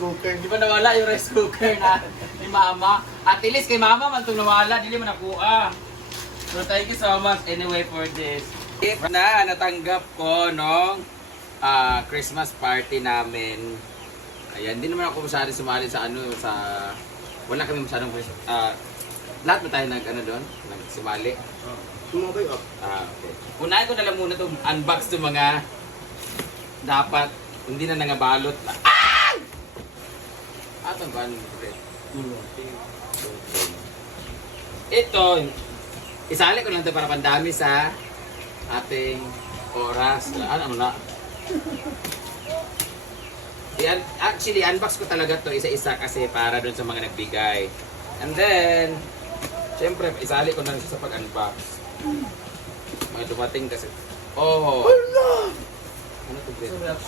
Cooker. Di ba nawala yung rice cooker na ni Mama? At least kay Mama man itong nawala, hindi mo nakuha. So thank you so much anyway for this. Gift na natanggap ko nung Christmas party namin. Ayan, hindi naman ako masyadong sumali sa wala kami masyadong lahat ba tayo doon? Nag-sumali? Sumabay up. Okay. Unahin ko na lang muna itong unbox ng mga dapat hindi na nangabalot. Atong ba? Ito, isali ko lang ito para pandami sa ating oras. Ano na? Actually, unbox ko talaga to isa-isa kasi para dun sa mga nagbigay. And then, syempre, isali ko na siya sa pag-unbox. Mga dumating kasi. Oh! Ano to, Brett?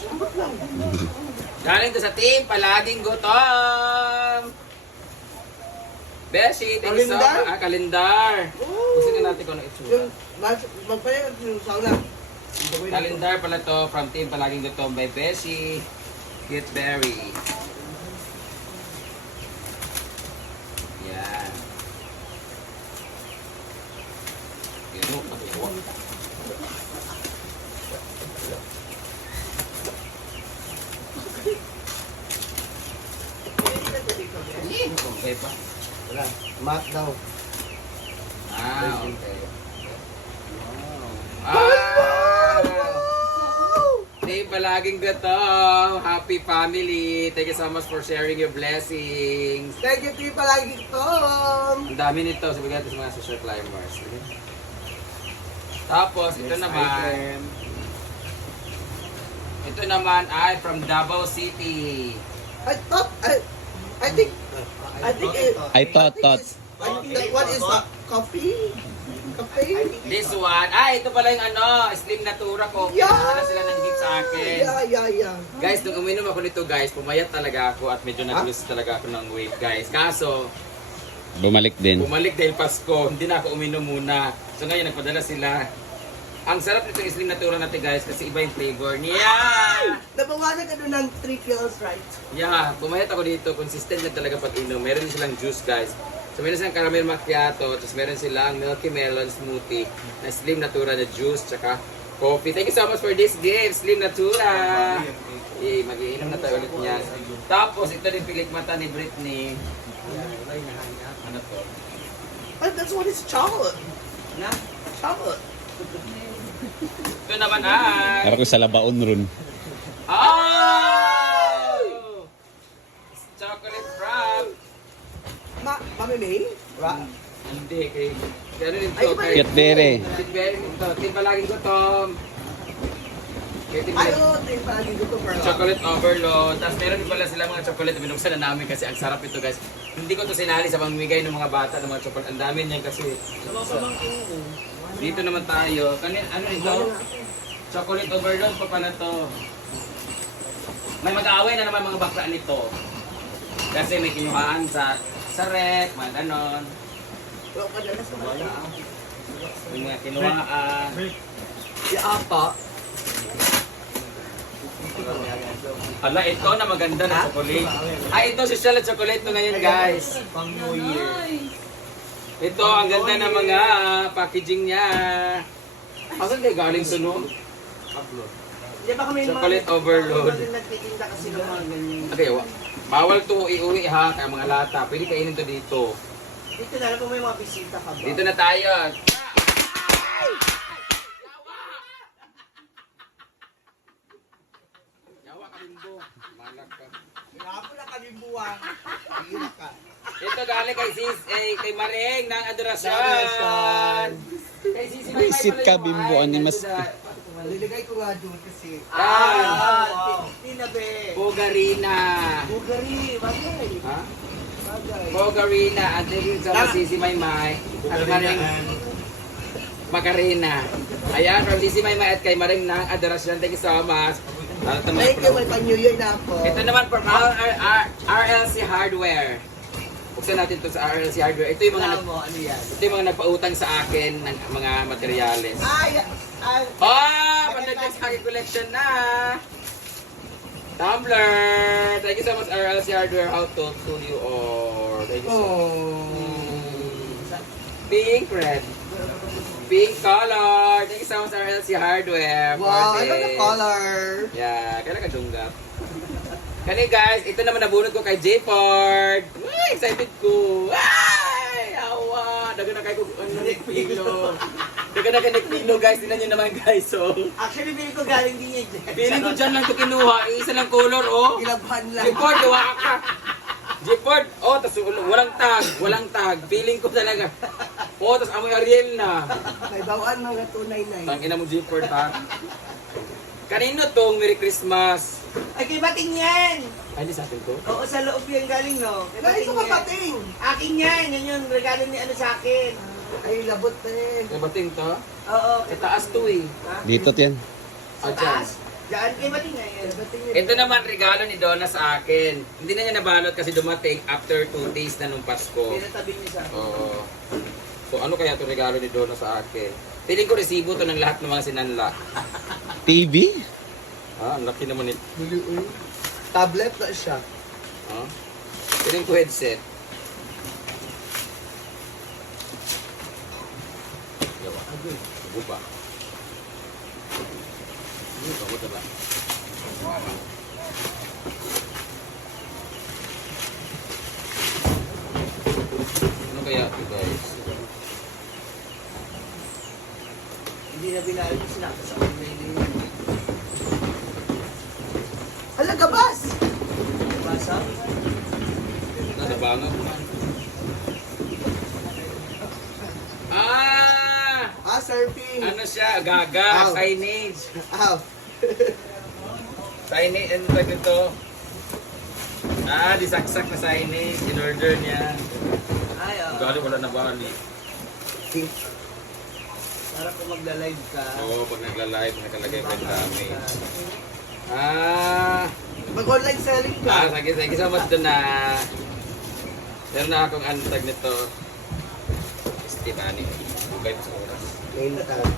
Galing to sa team, palaging gutom! Beshi, thank you so much. Kalendar! Gusto nga natin kung ano itsura. Magpayag yung sauna. Kalendar pala to from team palaging gutom by Beshi. Cute Berry. Yan. Yan. Okay pa? Wala. Mat daw. Okay. Wow! Team palaging gutom. Happy family. Thank you so much for sharing your blessings. Thank you, Team Palagi Tom! Ang dami nito. Sabi natin sa mga social climbers. Tapos, ito naman. Ito naman ay from Davao City. I thought that one is coffee. This one. Ito pala yung Slim Natura Coffee. Yeah! Ano sila ng gift sa akin. Yeah. Guys, nung uminom ako nito guys, pumayat talaga ako at medyo nag-lose talaga ako ng weight guys. Kaso, Bumalik din. bumalik dahil Pasko, hindi na ako uminom muna. So ngayon, nagpadala sila. Ang sarap nitong Slim Natura natin guys kasi iba yung flavor niya. Nabawanan ka doon ng 3 kilos, right? Yeah, pumayat ako dito. Consistent na talaga pag inom. Meron din silang juice guys. So meron silang caramel macchiato, tapos meron silang milky melon smoothie na Slim Natura na juice, tsaka coffee. Thank you so much for this gift, Slim Natura. Mag-iinom na tayo ulit niyan. Tapos ito din pilik mata ni Britney. Ano to? That's what is chocolate. Na? Chocolate. Ito naman ay... Para ko sa labaon ron. Oh! Chocolate frap. Mami May? Right? Hindi, kay... Gano'n rin Ay, to. iba Kay... Kitbere. Kitbere ito. Tin palaging gutom. Kay Tin Ay, oo, Team Palagi ko for chocolate overload. Tapos meron din pala sila mga chocolate na binuksan na namin kasi ang sarap ito guys. Hindi ko to sinali sa pamimigay ng mga bata ng mga chocolate. Ang dami niyan kasi. Dito naman tayo. Ano ito? Chocolate overload pa pala to. May mag-aaway na naman mga bakla nito. Kasi may kinuhaan sa rep, mga ganon. Wala ka dala sa mga. Yung mga kinuhaan. Si Apa. Ala, ito na maganda na chocolate. Ay, ito social at chocolate to ngayon guys. Pang New Year. Ito, ang ganda ng mga packaging niya. Asan kayo galing to no? Di ba kami Chocolate overload. nagtitinda kasi ng mga ganyan. Okay, bawal to iuwi ha, kaya mga lata. Pwede kainin to dito. Dito na lang kung may mga bisita ka ba? Dito na tayo. Yawa ka bimbo. Malak ka. Grabe na kalimbuan. Hira ka. Ito galing kay Maring ng adorasyon. Adorasyon. Kay Sisi Visit ka, bimbo, ani mas- Liligay ko nga doon kasi. Wow. Tinabe. Bogarina. Bugari. Bagay. Ha? Bagay. Bogarina. At din sa Sisi Maymay. At Maring Macarena. Ayan, from Sisi Maymay at kay Maring ng adorasyon. Thank you so much. Thank you. May pang New Year na ako. Ito naman from RLC Hardware. Buksan natin ito sa RLC Hardware. Ito yung mga Alam mo, ano yan? ito yung mga nagpautang sa akin ng mga materyales. Ay! Oh! Pandagdag sa aking collection na! Tumblr! Thank you so much, RLC Hardware. How to Studio or thank you so much. Pink red. Pink color. Thank you so much, RLC Hardware. Wow, for I love the this. color. Yeah, kailan ka dunggap. Kani guys, ito naman nabunod ko kay J. Ford. Ay, excited ko. Ay, awa. Dagan na kayo ko nagpilo. Dagan na kayo nagpilo guys. Tingnan nyo naman guys. So, Actually, feeling ko galing din yan. feeling ko dyan lang ito kinuha. Isa lang color, oh. Kilabhan lang. J. Ford, gawa ka. J. Ford, oh, tas walang tag. Walang tag. Feeling ko talaga. Oh, tas amoy Ariel na. May bawaan mga 299. Tangina mo J. Ford, ha? Kanino tong Merry Christmas? Ay, kay Bating yan! Ay, di sa akin to? Oo, sa loob yan galing, no? Kay Bating yan. Bating! Akin yan! Yan yung regalo ni ano sa akin. Ay, labot na yan. May bating to? Oo. Sa taas to eh. Dito yan. Sa taas? Diyan, kay Bating na yan. Bating yan. Ito naman regalo ni Donna sa akin. Hindi na niya nabalot kasi dumating after 2 days na nung Pasko. Pinatabi niya sa akin. Oo. So ano kaya itong regalo ni Donna sa akin? Piling ko resibo to ng lahat ng mga sinanla. TV? Ah, ang laki naman ito. Tablet na siya. Ah? Piling ko headset. Yawa. Buba. Ini kamu telah. Ano kaya ito guys? Hindi na binali ko sila sa online din. Hala, gabas! Basa? Nasa banga ko man. Ah! Surfing. Ano siya? Gaga. Ow. Signage. Ow. Signage. Ano ba ito? Ah, disaksak na signage. In-order niya. Ay, Gali, wala na bali. Para kung magla-live ka. Oo, pag nagla-live, nakalagay pa yung dami. Ah! Mag-online selling ka. Sige so much doon na. Meron na akong antag nito. Stevani. Bugay sa oras. Name tag.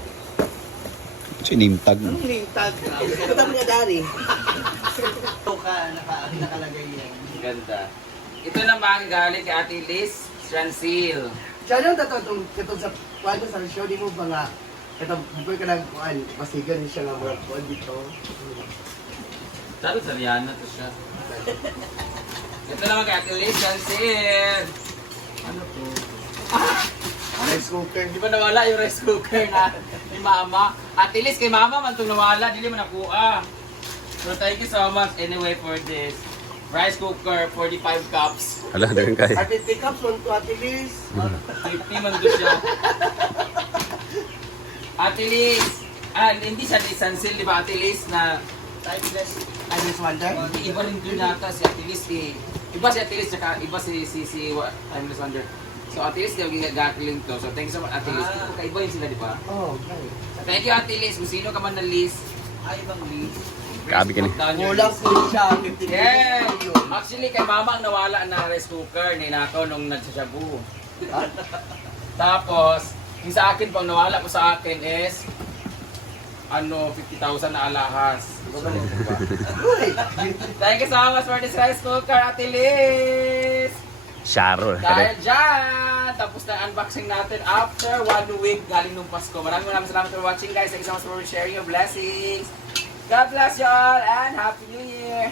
Sinimtag. Anong name tag? Ito mo niya, Dari. Ito ka, nakalagay yan. Ganda. Ito naman galing kay Ate Liz Transil. Siya lang katong sa kwento sa show, di mo ba nga, katong before ka nagkuhan, pasigan siya nga mga kuhan dito. Sabi sa Rihanna to siya. Ito naman kay Ate Liz Transil. Ano to? Rice cooker. Di ba nawala yung rice cooker na ni Mama? Ate Liz, kay Mama man itong nawala, dili man nakuha. So thank you so much anyway for this rice cooker, 45 cups. Hala, dagan kayo. At it becomes one to Ate Liz. 50 man doon siya. Ate Liz, hindi siya ni Sansil, di ba Ate Liz na Timeless. Timeless Wonder. iba rin doon nata si Ate Liz eh. Iba si Ate Liz, tsaka iba si Timeless Wonder. So Ate Liz, yung gagaling to. So thank you so much Ate Liz. Kaiba yun sila, di ba? Oh, okay. Thank you Ate Liz. Kung sino ka man na Liz. Ay, ibang Liz. Kabi ka ni. Kulang po siya, 50 Yeah! million. Actually, kay Mama ang nawala na rice cooker ni Nako nung nagsashabu. Tapos, yung sa akin pang nawala ko sa akin is 50,000 na alahas. Uy! Thank you so much for this rice cooker, Ate Liz! Sharo. Dahil dyan, tapos na unboxing natin after 1 week galing nung Pasko. Maraming salamat for watching guys. Thank you so much for sharing your blessings. God bless you all and Happy New Year!